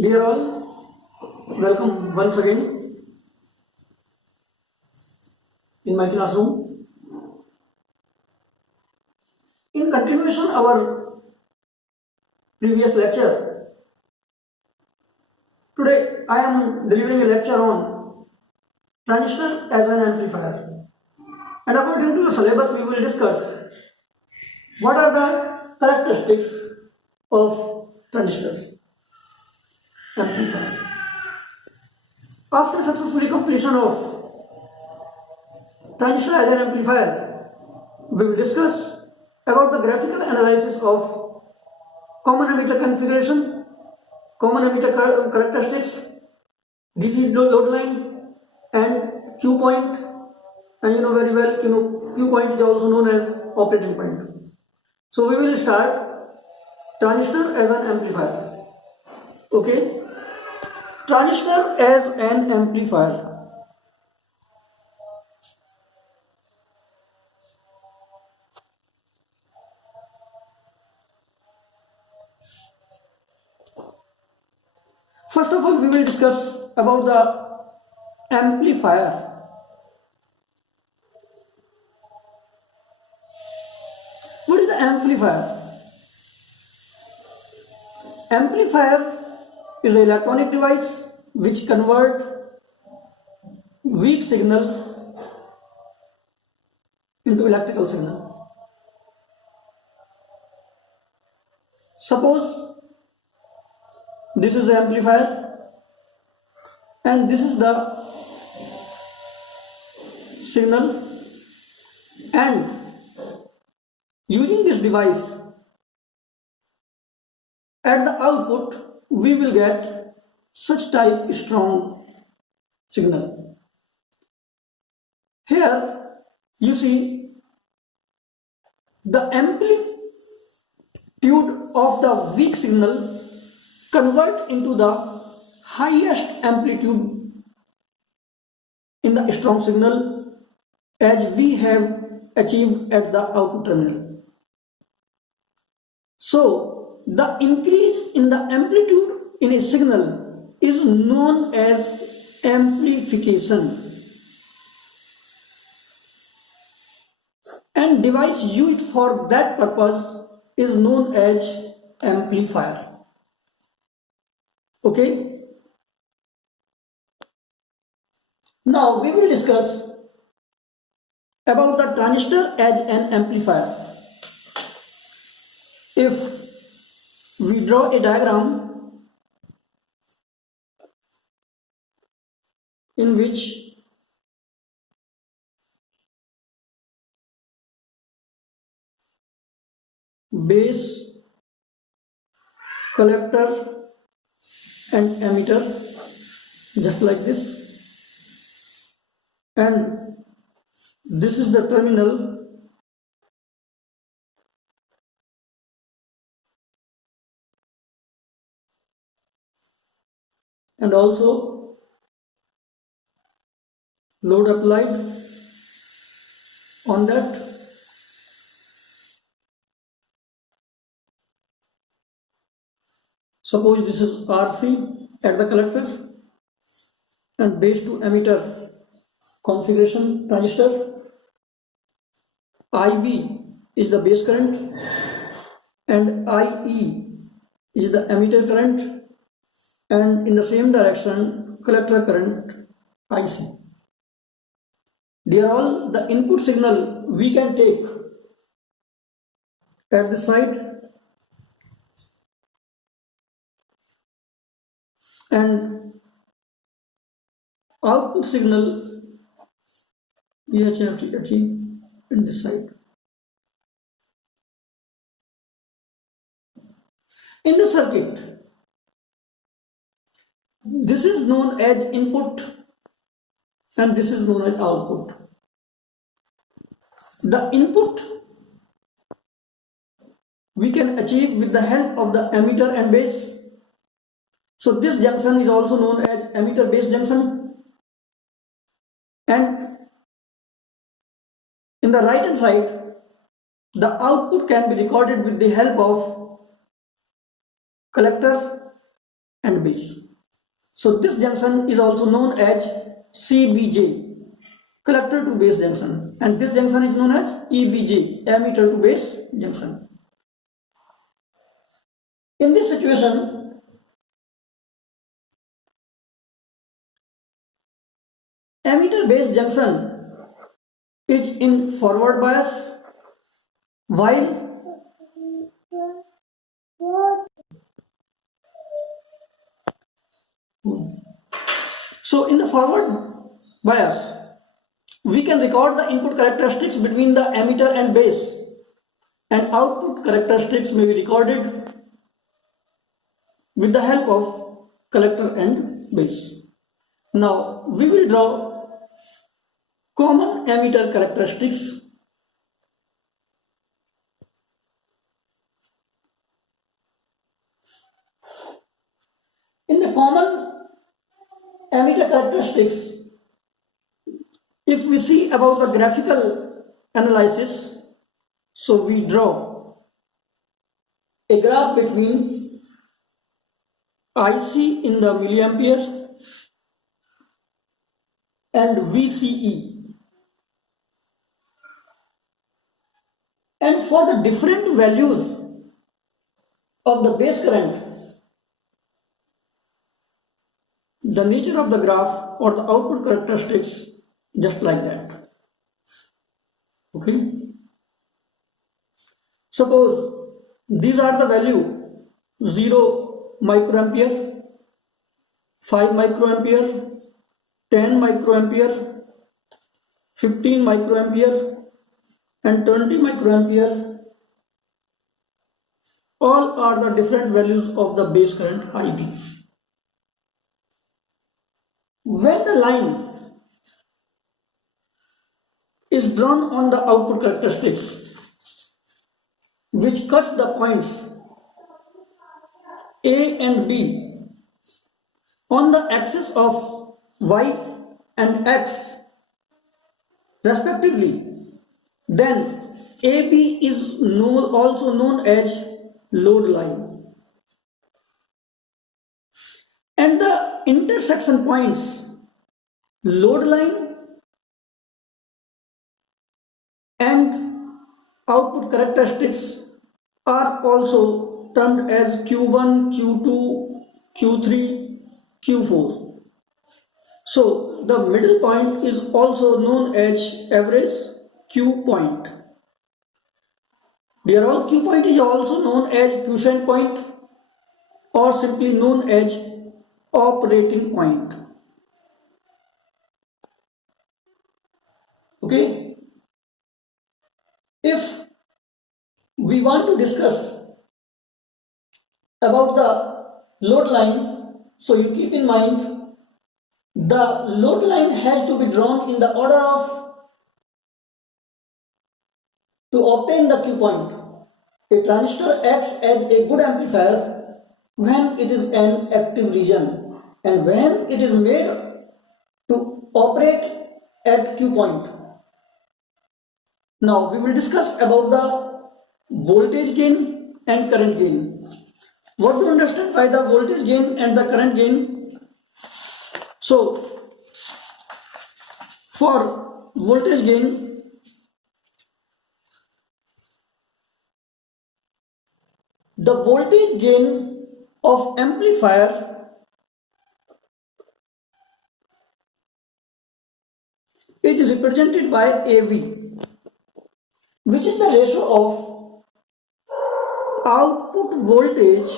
Dear all, welcome once again in my classroom. In continuation our previous lecture, today I am delivering a lecture on transistor as an amplifier. And according to the syllabus, we will discuss what are the characteristics of transistors amplifier. After successfully completion of transistor as an amplifier, we will discuss about the graphical analysis of common emitter configuration, common emitter characteristics, DC load line, and Q point. And you know very well, Q point is also known as operating point. So we will start transistor as an amplifier. Okay, transistor as an amplifier. First of all, we will discuss about the amplifier. What is the amplifier? Amplifier is an electronic device which convert weak signal into electrical signal. Suppose this is the amplifier and this is the signal, and using this device at the output we will get such type strong signal. Here you see the amplitude of the weak signal convert into the highest amplitude in the strong signal as we have achieved at the output terminal. So the increase in the amplitude in a signal is known as amplification, and device used for that purpose is known as amplifier. Okay, now we will discuss about the transistor as an amplifier. If we draw a diagram in which base, collector and emitter, just like this, and this is the terminal, and also load applied on that. Suppose this is RC at the collector and base to emitter configuration transistor. IB is the base current and IE is the emitter current, and in the same direction collector current IC. They are all the input signal we can take at the side, and output signal we have to achieve in this side. In the circuit, this is known as input and this is known as output. The input we can achieve with the help of the emitter and base. So this junction is also known as emitter base junction, and in the right hand side the output can be recorded with the help of collector and base. So this junction is also known as CBJ, collector to base junction, and this junction is known as EBJ, emitter to base junction. In this situation, emitter base junction is in forward bias, while so in the forward bias, we can record the input characteristics between the emitter and base, and output characteristics may be recorded with the help of collector and base. Now we will draw common emitter characteristics. In the common emitter characteristics, if we see about the graphical analysis, so we draw a graph between IC in the milliampere and VCE, and for the different values of the base current, the nature of the graph or the output characteristics just like that. Okay, suppose these are the value 0 microampere, 5 microampere, 10 microampere, 15 microampere and 20 microampere. All are the different values of the base current IB. When the line is drawn on the output characteristics, which cuts the points A and B on the axis of Y and X respectively, then AB is also known as load line, and the intersection points load line and output characteristics are also termed as Q1, Q2, Q3, Q4. So the middle point is also known as average Q point. Dear all, Q point is also known as quiescent point or simply known as operating point. Okay, if we want to discuss about the load line, so you keep in mind the load line has to be drawn in the order of to obtain the Q point. A transistor acts as a good amplifier when it is an active region and when it is made to operate at Q point. Now we will discuss about the voltage gain and current gain. What to understand by the voltage gain and the current gain? So for voltage gain, the voltage gain of amplifier is represented by AV, which is the ratio of output voltage